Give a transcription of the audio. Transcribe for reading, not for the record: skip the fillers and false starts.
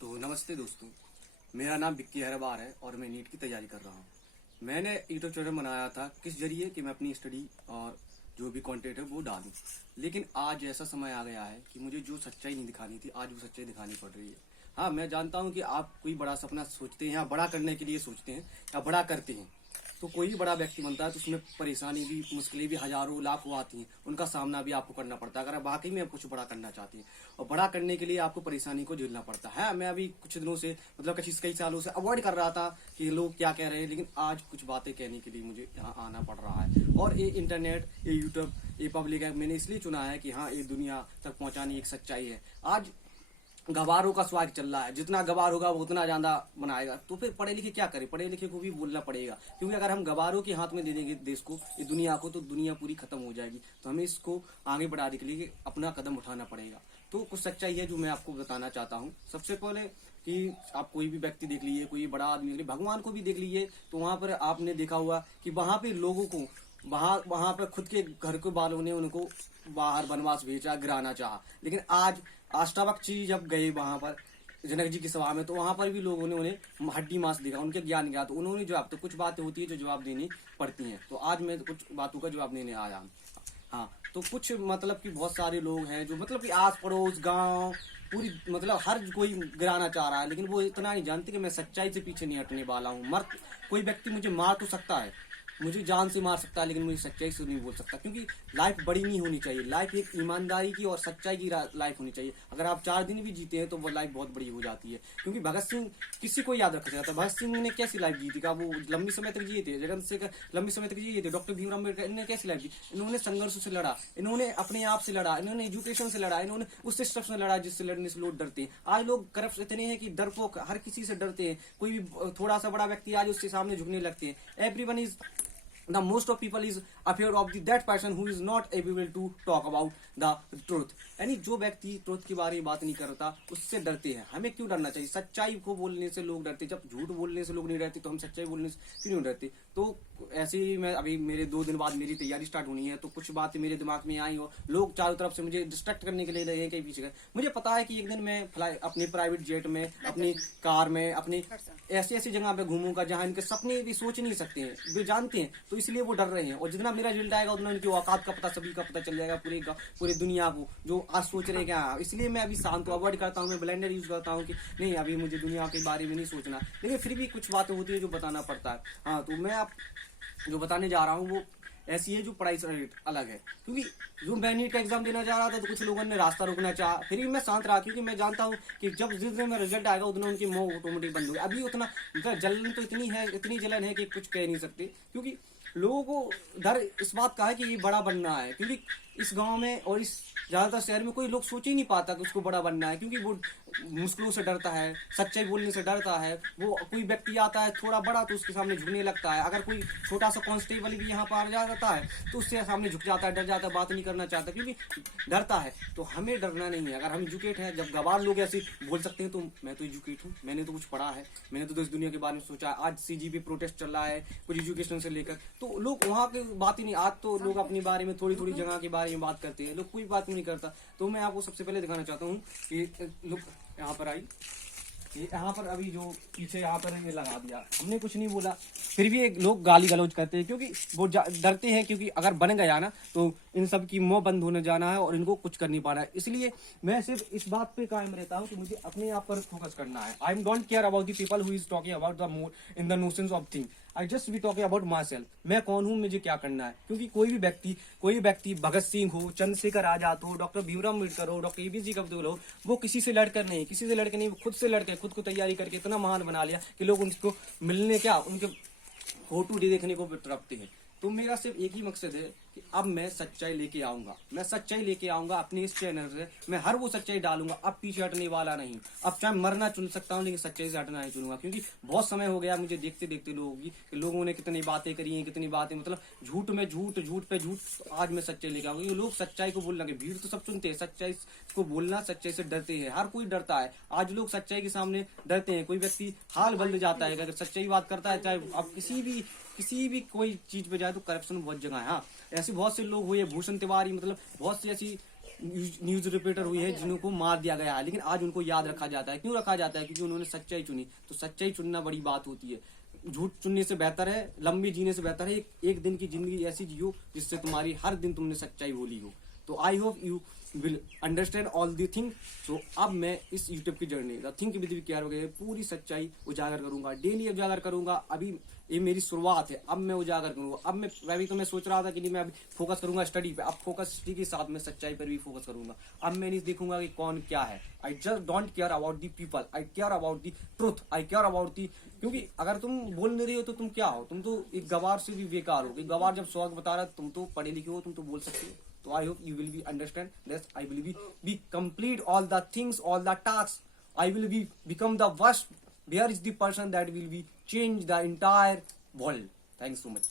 तो नमस्ते दोस्तों, मेरा नाम विक्की हरबार है और मैं नीट की तैयारी कर रहा हूँ। मैंने यूट्यूब चैनल बनाया था किस जरिए कि मैं अपनी स्टडी और जो भी कंटेंट है वो डालूं। लेकिन आज ऐसा समय आ गया है कि मुझे जो सच्चाई नहीं दिखानी थी आज वो सच्चाई दिखानी पड़ रही है। हाँ, मैं जानता हूँ कि आप कोई बड़ा सपना सोचते हैं या बड़ा करने के लिए सोचते हैं या बड़ा करते हैं, तो कोई भी बड़ा व्यक्ति बनता है तो उसमें परेशानी भी, मुश्किलें भी हजारों लाखों आती हैं। उनका सामना भी आपको करना पड़ता है अगर आप वाकई में कुछ बड़ा करना चाहते हैं। और बड़ा करने के लिए आपको परेशानी को झेलना पड़ता है। मैं अभी कुछ दिनों से मतलब कई सालों से अवॉइड कर रहा था कि लोग क्या कह रहे हैं, लेकिन आज कुछ बातें कहने के लिए मुझे यहाँ आना पड़ रहा है। और ये इंटरनेट, ये यूट्यूब, ये पब्लिक है, मैंने इसलिए चुना है कि हाँ, ये दुनिया तक पहुंचाने एक सच्चाई है। आज गवारों का स्वाग चल रहा है, जितना गवार होगा वो उतना ज्यादा बनाएगा। तो फिर पढ़े लिखे क्या करें, पढ़े लिखे को भी बोलना पड़ेगा, क्योंकि अगर हम गवारों के हाथ में दे देंगे देश को, ये दुनिया को, तो दुनिया पूरी खत्म हो जाएगी। तो हमें इसको आगे बढ़ाने के लिए अपना कदम उठाना पड़ेगा। तो कुछ सच्चाई है जो मैं आपको बताना चाहता हूँ। सबसे पहले कि आप कोई भी व्यक्ति देख लीजिए, कोई बड़ा आदमी देख लीजिए, भगवान को भी देख लीजिए, तो वहां पर आपने देखा हुआ कि वहां पे लोगों को वहां पर खुद के घर के वालों ने उनको बाहर वनवास भेजा, गिराना चाहा। लेकिन आज अष्टावक्र जब गए वहां पर जनक जी की सभा में, तो वहां पर भी लोगों ने उन्हें हड्डी मांस दिखा, उनके ज्ञान किया, तो उन्होंने जवाब, तो कुछ बातें होती है जो जवाब देनी पड़ती हैं। तो आज मैं कुछ बातों का जवाब देने आया हूं। हाँ, तो कुछ मतलब कि बहुत सारे लोग हैं जो मतलब कि आस पड़ोस गांव पूरी मतलब हर कोई गिराना चाह रहा है, लेकिन वो इतना नहीं जानते कि मैं सच्चाई से पीछे नहीं हटने वाला हूँ। कोई व्यक्ति मुझे मार तो सकता है, मुझे जान से मार सकता है, लेकिन मुझे सच्चाई से नहीं बोल सकता, क्योंकि लाइफ बड़ी नहीं होनी चाहिए। लाइफ एक ईमानदारी की और सच्चाई की लाइफ होनी चाहिए। अगर आप 4 दिन भी जीते हैं तो वो लाइफ बहुत बड़ी हो जाती है। क्योंकि भगत सिंह किसी को याद रखा जाता है, भगत सिंह ने कैसी लाइफ जी थी, का वो लंबी समय तक जिए थे, जगन शेखर लंबी समय तक जिए थे, डॉक्टर भीमराव अम्बेडकर इन्होंने कैसी लाइफ जी, इन्होंने संघर्ष से लड़ा, इन्होंने अपने आप से लड़ा, इन्होंने एजुकेशन से लड़ा, इन्होंने उस सिस्टम से लड़ा जिससे लड़ने से लोग डरते हैं। आज लोग करप्ट इतने हैं कि डरपोक, हर किसी से डरते हैं। कोई भी थोड़ा सा बड़ा व्यक्ति आज उसके सामने झुकने लगते हैं। Everyone is the most of people is afraid of that person who is not able to talk about the truth। यानी जो व्यक्ति ट्रुथ के बारे में बात नहीं करता उससे डरते हैं। हमें क्यों डरना चाहिए? सच्चाई को बोलने से लोग डरते। जब झूठ बोलने से लोग नहीं डरते तो हम सच्चाई बोलने से क्यों नहीं डरते? तो ऐसे ही मैं अभी मेरे 2 दिन बाद मेरी तैयारी स्टार्ट होनी है, तो कुछ बातें मेरे दिमाग में आई और लोग चारों तरफ से मुझे डिस्ट्रैक्ट करने के लिए लगे कहीं पीछे गए। मुझे पता है कि एक दिन मैं अपने प्राइवेट जेट में, अपनी कार में, अपनी ऐसी ऐसी जगह पे घूमूंगा जहां इनके सपने भी सोच नहीं सकते हैं, वे जानते हैं, तो इसलिए वो डर रहे हैं। और जितना मेरा रिजल्ट आएगा उतना उनकी औकात का पता, सभी का पता चल जाएगा, पूरी दुनिया को, जो आज सोच रहे क्या। इसलिए मैं अभी शांत हूं, अवॉइड करता हूँ, मैं ब्लेंडर यूज करता हूँ कि नहीं, अभी मुझे दुनिया के बारे में नहीं सोचना। लेकिन फिर भी कुछ बातें होती है जो बताना पड़ता है। हाँ, तो मैं आप जो बताने जा रहा हूँ वो ऐसी है जो पढ़ाई से अलग है। क्योंकि जो मैं नीट का एग्जाम देना चाह रहा था तो कुछ लोगों ने रास्ता रोकना चाहा, फिर भी मैं शांत रहा, क्योंकि मैं जानता हूँ कि जब जिस दिन में रिजल्ट आएगा उतना उनकी मुंह ऑटोमेटिक बंद होगी। अभी उतना जलन तो इतनी जलन है कि कुछ कह नहीं सकते, क्योंकि लोगों को डर इस बात का है कि ये बड़ा बनना है। क्योंकि इस गांव में और इस ज्यादातर शहर में कोई लोग सोच ही नहीं पाता कि उसको बड़ा बनना है, क्योंकि वो मुश्किलों से डरता है, सच्चाई बोलने से डरता है। वो कोई व्यक्ति आता है थोड़ा बड़ा तो उसके सामने झुकने लगता है। अगर कोई छोटा सा कांस्टेबल भी यहाँ पर आ जाता है तो उससे सामने झुक जाता है, डर जाता है, बात नहीं करना चाहता, क्योंकि डरता है। तो हमें डरना नहीं है। अगर हम एजुकेट हैं, जब गवार लोग ऐसे बोल सकते हैं, तो मैं तो एजुकेट हूँ, मैंने तो कुछ पढ़ा है, मैंने तो इस दुनिया के बारे में सोचा। आज CGP प्रोटेस्ट चल रहा है कुछ एजुकेशन से लेकर, तो लोग वहाँ की बात ही नहीं। आज तो लोग अपने बारे में थोड़ी थोड़ी जगह के बारे में बात करते हैं, लोग कोई बात नहीं करता। तो मैं आपको सबसे पहले दिखाना चाहता हूँ कि लोग यहाँ पर आई, यहाँ पर अभी जो पीछे यहाँ पर ये लगा दिया, हमने कुछ नहीं बोला, फिर भी एक लोग गाली गलौज करते हैं, क्योंकि वो डरते हैं, क्योंकि अगर बन गया ना तो इन सब की मुंह बंद होने जाना है और इनको कुछ कर नहीं पाना है। इसलिए मैं सिर्फ इस बात पे कायम रहता हूँ कि मुझे अपने आप पर फोकस करना है। I don't care about the people who is talking about the more in the notions of thing. I just be talking about my self. मैं कौन हूँ, मुझे क्या करना है। क्योंकि कोई व्यक्ति भगत सिंह हो, चंद्रशेखर आजाद हो, डॉक्टर भीमराव अम्बेडकर हो, डॉक्टर APJ अब्दुल हो, वो किसी से लड़कर नहीं, खुद से लड़के, खुद को तैयारी करके इतना महान बना लिया कि लोग उनको मिलने क्या, उनके फोटो देखने को तरफते हैं। तो मेरा सिर्फ एक ही मकसद है कि अब मैं सच्चाई लेके आऊंगा, अपने इस चैनल से मैं हर वो सच्चाई डालूंगा। अब पीछे हटने वाला नहीं। अब चाहे मरना चुन सकता हूँ, लेकिन सच्चाई से हटना नहीं चुनूंगा, क्योंकि बहुत समय हो गया मुझे देखते देखते लोगों ने कितनी बातें करी हैं, कितनी बातें मतलब झूठ पे झूठ। आज मैं सच्चाई लेके आऊंगा। लोग सच्चाई को बोलने के भीड़ तो सब सुनते हैं, सच्चाई को बोलना, सच्चाई से डरते हैं, हर कोई डरता है। आज लोग सच्चाई के सामने डरते हैं। कोई व्यक्ति हाल बदल जाता है अगर सच्चाई बात करता है, चाहे अब किसी भी कोई चीज पे जाए तो करप्शन बहुत जगह है। हाँ, ऐसे बहुत से लोग हुए, भूषण तिवारी, मतलब बहुत सी ऐसी न्यूज रिपोर्टर हुई है जिनको मार दिया गया है, लेकिन आज उनको याद रखा जाता है। क्यों रखा जाता है? क्योंकि उन्होंने सच्चाई चुनी। तो सच्चाई चुनना बड़ी बात होती है। झूठ चुनने से बेहतर है, लंबी जीने से बेहतर है एक दिन की जिंदगी ऐसी जियो जिससे तुम्हारी हर दिन तुमने सच्चाई बोली हो। तो I hope you will understand all the thing. So अब मैं इस यूट्यूब की journey the think with care वगैरह पूरी सच्चाई उजागर करूंगा, डेली उजागर करूंगा। अभी ये मेरी शुरुआत है, अब मैं उजागर करूंगा। अब मैं अभी तो मैं सोच रहा था कि नहीं मैं अभी फोकस करूंगा स्टडी पे, अब फोकस स्टडी के साथ में सच्चाई पर भी फोकस करूंगा। अब मैं नहीं देखूंगा कि कौन क्या है। I just don't care about the people, I care about the truth, I care about the. क्योंकि अगर तुम बोल नहीं रही हो तो तुम क्या हो? तुम तो एक गवार से भी बेकार हो। गवार जब स्वाग बता रहा है, तुम तो पढ़े लिखे हो, तुम तो बोल सकते हो। So I hope you will be understand this. I will be complete all the things, all the tasks. I will be become the worst. Where is the person that will be change the entire world? Thanks so much.